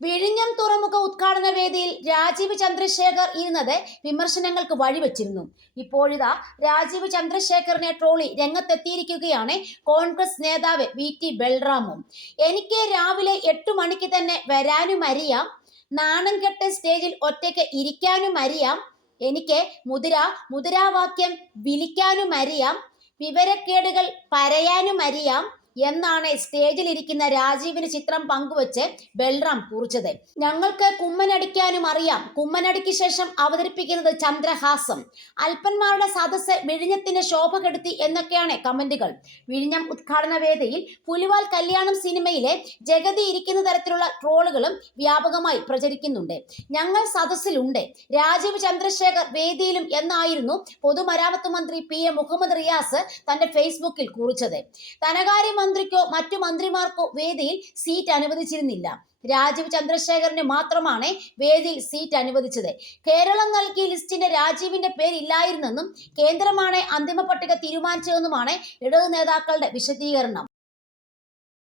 വിഴിഞ്ഞം തുറമുഖ ഉദ്ഘാടന വേദിയിൽ രാജീവ് ചന്ദ്രശേഖർ ഇരുന്നത് വിമർശനങ്ങൾക്ക് വഴിവെച്ചിരുന്നു. ഇപ്പോഴിതാ രാജീവ് ചന്ദ്രശേഖറിനെ ട്രോളി രംഗത്തെത്തിയിരിക്കുകയാണ് കോൺഗ്രസ് നേതാവ് VT ബൽറാമും. എനിക്ക് രാവിലെ 8 മണിക്ക് തന്നെ വരാനും അറിയാം, നാണം കെട്ട് സ്റ്റേജിൽ ഒറ്റയ്ക്ക് ഇരിക്കാനും അറിയാം, എനിക്ക് മുദ്രാവാക്യം വിളിക്കാനും അറിയാം, വിവരക്കേടുകൾ പറയാനും അറിയാം എന്നാണ് സ്റ്റേജിലിരിക്കുന്ന രാജീവിന് ചിത്രം പങ്കുവച്ച് ബൽറാം കുറിച്ചത്. ഞങ്ങൾക്ക് കുമ്മനടിക്കാനും അറിയാം, കുമ്മനടിക്ക് ശേഷം അവതരിപ്പിക്കുന്നത് ചന്ദ്രഹാസം, അല്പന്മാരുടെ സദസ്സ് വിഴിഞ്ഞത്തിന്റെ ശോഭ കെടുത്തി എന്നൊക്കെയാണ് കമന്റുകൾ. വിഴിഞ്ഞം ഉദ്ഘാടന വേദിയിൽ പുലിവാൽ കല്യാണം സിനിമയിലെ ജഗതി ഇരിക്കുന്ന തരത്തിലുള്ള ട്രോളുകളും വ്യാപകമായി പ്രചരിക്കുന്നുണ്ട്. ഞങ്ങൾ സദസ്സിലുണ്ട്, രാജീവ് ചന്ദ്രശേഖർ വേദിയിലും എന്നായിരുന്നു പൊതുമരാമത്ത് മന്ത്രി PM മുഹമ്മദ് റിയാസ് തന്റെ ഫേസ്ബുക്കിൽ കുറിച്ചത്. ധനകാര്യ മന്ത്രിക്കോ മറ്റു മന്ത്രിമാർക്കോ വേദിയിൽ സീറ്റ് അനുവദിച്ചിരുന്നില്ല. രാജീവ് ചന്ദ്രശേഖറിന് മാത്രമാണ് വേദിയിൽ സീറ്റ് അനുവദിച്ചത്. കേരളം നൽകിയ ലിസ്റ്റിന്റെ രാജീവിന്റെ പേരില്ലായിരുന്നെന്നും കേന്ദ്രമാണ് അന്തിമ പട്ടിക തീരുമാനിച്ചതെന്നുമാണ് ഇടതു നേതാക്കളുടെ വിശദീകരണം.